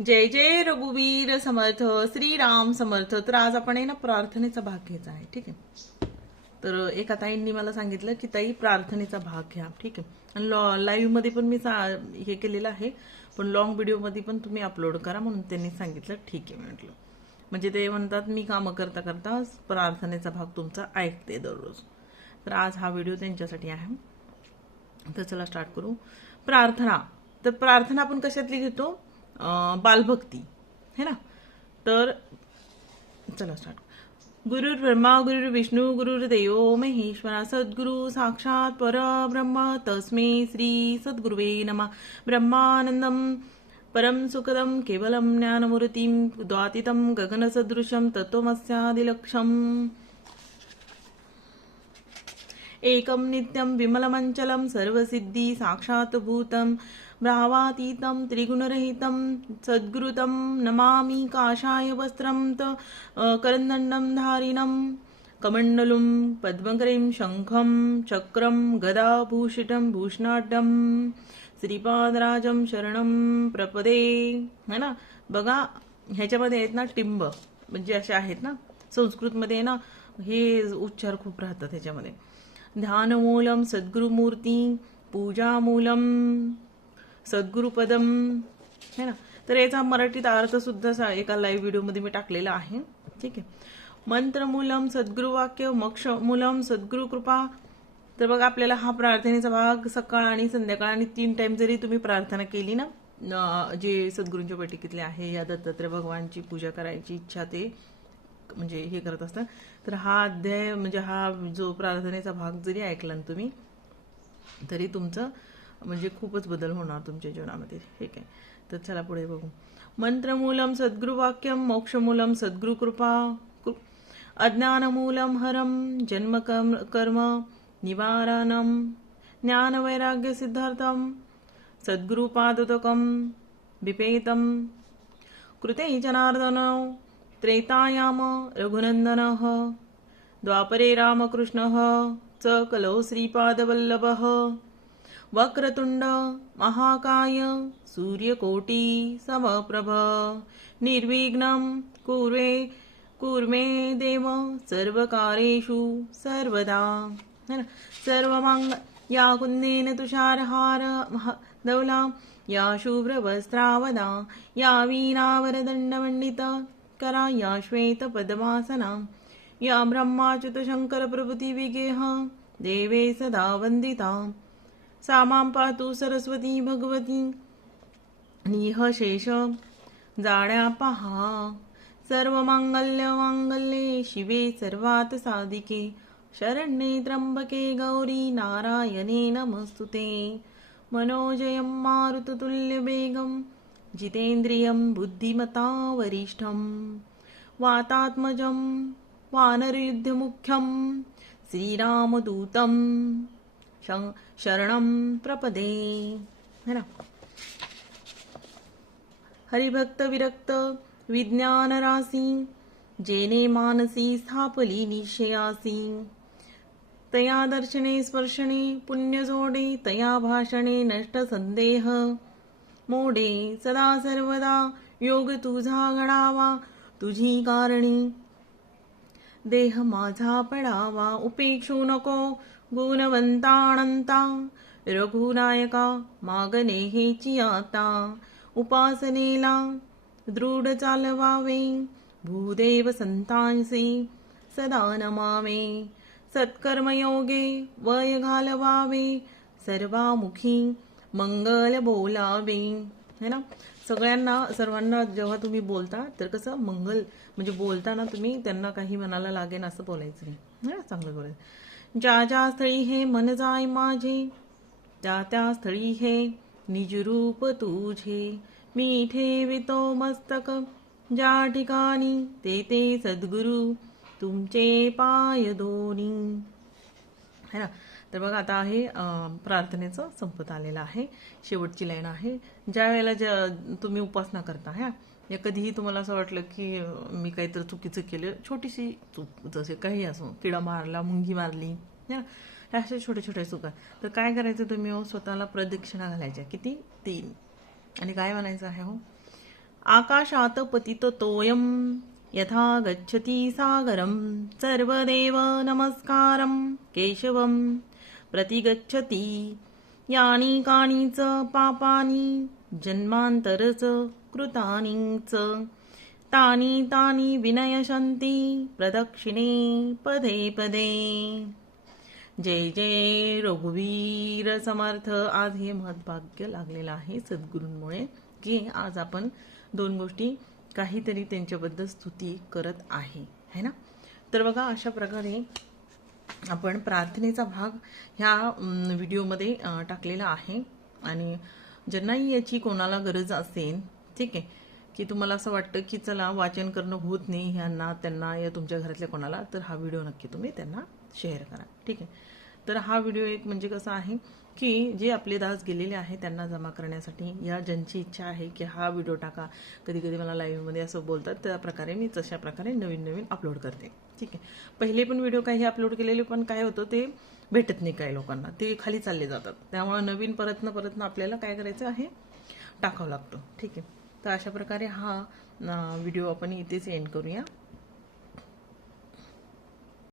जय जय रघुवीर समर्थ श्रीराम समर्थ. तर आज आपण आहे ना प्रार्थनेचा भाग घ्यायचा आहे. ठीक आहे. तर एका ताईंनी मला सांगितलं की ताई प्रार्थनेचा भाग घ्या. ठीक आहे. आणि लाईव्ह मध्ये पण मी हे केलेलं आहे, पण लॉंग व्हिडिओ मध्ये पण तुम्ही अपलोड करा म्हणून त्यांनी सांगितलं. ठीक आहे म्हटलं. म्हणजे ते म्हणतात मी कामं करता करता प्रार्थनेचा भाग तुमचा ऐकते दररोज. तर आज हा व्हिडिओ त्यांच्यासाठी आहे. तर चला स्टार्ट करू. प्रार्थना. तर प्रार्थना आपण कशातली घेतो? बालभक्ती है ना. तर चला स्टार्ट. गुरुर् ब्रह्मा गुरुर्विष्णू गुरुर्देव महेश्वरा सद्गुरु साक्षात परब्रह्म तस्मै श्री सद्गुरुवे नमः. ब्रह्मानंदम परम सुखदम केवलम ज्ञानमूर्तिं द्वातीतं गगनसदृशं तत्त्वमस्यादिलक्ष्यम् एकं नित्यं विमलमञ्चलं सर्वसिद्धि साक्षात्भूतं भावातीतं त्रिगुणरहितं सद्गुरुतं नमामि. काषाय वस्त्रं करदण्डं धारिणं कमण्डलुं पद्मकरीं शंखं चक्रं गदाभूषितं भूषणाढ्यं श्रीपादराजं शरणं प्रपदे. है ना. बघा ह्याच्यामध्ये आहेत ना टिंब, म्हणजे असे आहेत ना संस्कृतमध्ये ना हे उच्चार खूप राहतात ह्याच्यामध्ये. ध्यानमूलम सद्गुरुमूर्ती पूजामूलम सद्गुरुपदम है ना. तर याचा मराठीत अर्थ सुद्धा एका लाईव्ह व्हिडिओमध्ये मी टाकलेला आहे. ठीक आहे. मंत्रमूलम सद्गुरुवाक्य मोक्षमूलम सद्गुरु कृपा. तर बघा आपल्याला हा प्रार्थनेचा भाग सकाळ आणि संध्याकाळ आणि 3 टाइम जरी तुम्ही प्रार्थना केली ना, जे सद्गुरूंच्या बैठकीतले आहे या दत्तात्रय भगवानची पूजा करायची इच्छा ते म्हणजे हे करत असतात. तर हा अध्याय म्हणजे हा जो प्रार्थनेचा भाग जरी ऐकला ना तुम्ही तरी तुमचं म्हणजे खूपच बदल होणार तुमच्या जीवनामध्ये. ठीक आहे. तर चला पुढे बघू. मंत्रमूलम सद्गुरुवाक्यम मोक्षमूलम सद्गुरु कृपा अज्ञानमूलम हरम जन्म कर्म निवारणम ज्ञानवैराग्य सिद्धार्थम सद्गुरुपादोदकम विपेतम कृते जनार्दन त्रेतायाम रघुनंदनः द्वापरे रामकृष्णः च कलौ श्रीपादवल्लभः वक्रतुंड महाकाय सूर्यकोटि समप्रभ निर्विघ्नं कुर्मे देव सर्वकारेषु सर्वदा. सर्वमंग या कुंदेन तुषारहार धवला या शुभ्रवस्त्रावदा या वीणावरदंडमंडित करा या श्वेत पद्मासना या ब्रह्माच्युत शंकर प्रभृती विगेह देवे सदा वंदिता. सा मां पातु सरस्वती भगवती निह शेष जाड्या पहा. सर्वमांगल्य मांगल्ये शिवे सर्वात साधिके शरण्ये त्र्यंबके गौरी नारायणे नमस्तुते. मनोजयं मारुततुल्यवेगं जितेन्द्रियं बुद्धिमता वरिष्ठं वातात्मजं वानरयुद्धमुख्यं श्रीरामदूतं शरणं प्रपदे. है ना. हरिभक्त विरक्त विज्ञान रासी जेने मानसी स्थापली निश्चयासी तया दर्शने स्पर्शने पुण्य जोडे तया भाषणे नष्ट संदेह मोडे. सदा सर्वदा योग तुझा घडावा तुझी कारणी देह माझा पडावा. उपेक्षू नको गुणवंतानंता रघुनायका मागणे हेची आता. उपासनेला दृढ चालवावे भूदेव संतांसी सदा नमावे. सत्कर्मयोगे वय घालवावे सर्वामुखी मंगल बोलावे. है ना. सर्वांना जेव्हा तुम्ही बोलता तर कसं मंगल म्हणजे बोलताना तुम्ही त्यांना काही मनाला लागेल असं बोलायचं नाही. चांगलं बोलायचं. ज्या ज्या स्थळी हे मन जाय माझे त्या त्या स्थळी हे निजरूप तुझे मी ठेवितो मस्तक ज्या ठिकाणी ते ते सद्गुरु तुमचे पाय दोन्ही. है ना. तर बघा आता आहे प्रार्थनेचं संपत आलेलं आहे. शेवटची लाईन आहे. ज्या वेळेला तुम्ही उपासना करता ह्या या कधीही तुम्हाला असं वाटलं की मी काहीतरी चुकीचं केलं, छोटीशी चूक जसे काही असो, किडा मारला मुंगी मारली ना, अशा छोट्या छोट्या चुका, तर काय करायचं तुम्ही स्वतःला प्रदक्षिणा घालायच्या. किती? 3. आणि काय म्हणायचं आहे आकाशात पतिततोऽयं यथा गच्छति सागरं सर्वदेव नमस्कारं केशवं प्रतिगच्छति यानि कानि च पापानि जन्मान्तरच कृतानि च तानि तानि विनयशन्ति प्रदक्षिणे पदे पदे. जय जय रघुवीर समर्थ. आज हे महत्भाग्य लागलेलं आहे सद्गुरूंमुळे की आज आपण दोन गोष्टी काहीतरी त्यांच्याबद्दल स्तुती करत आहे है ना. तर बघा अशा प्रकारे आपण प्रार्थनेचा भाग ह्या व्हिडिओमध्ये टाकलेला आहे. आणि ज्यांनाही याची कोणाला गरज असेल, ठीक आहे, की तुम्हाला असं वाटतं की चला वाचन करणं होत नाही ह्यांना त्यांना या तुमच्या घरातल्या कोणाला, तर हा व्हिडिओ नक्की तुम्ही त्यांना शेअर करा. ठीक आहे. तर हा व्हिडिओ एक म्हणजे कसं आहे की जे आपले दास गेलेले आहे त्यांना जमा करण्यासाठी, या ज्यांची इच्छा आहे की हा व्हिडिओ टाका, कधी कधी मला लाईव्हमध्ये असं बोलतात, त्या प्रकारे मी तशा प्रकारे नवीन नवीन अपलोड करते. ठीक आहे. पहिले पण व्हिडिओ काही अपलोड केलेले पण काय होतं ते भेटत नाही काही लोकांना, ते खाली चालले जातात. त्यामुळे नवीन परतनं आपल्याला काय करायचं आहे, टाकावं लागतं. ठीक आहे. तर अशा प्रकारे हा व्हिडिओ आपण इथेच एंड करूया.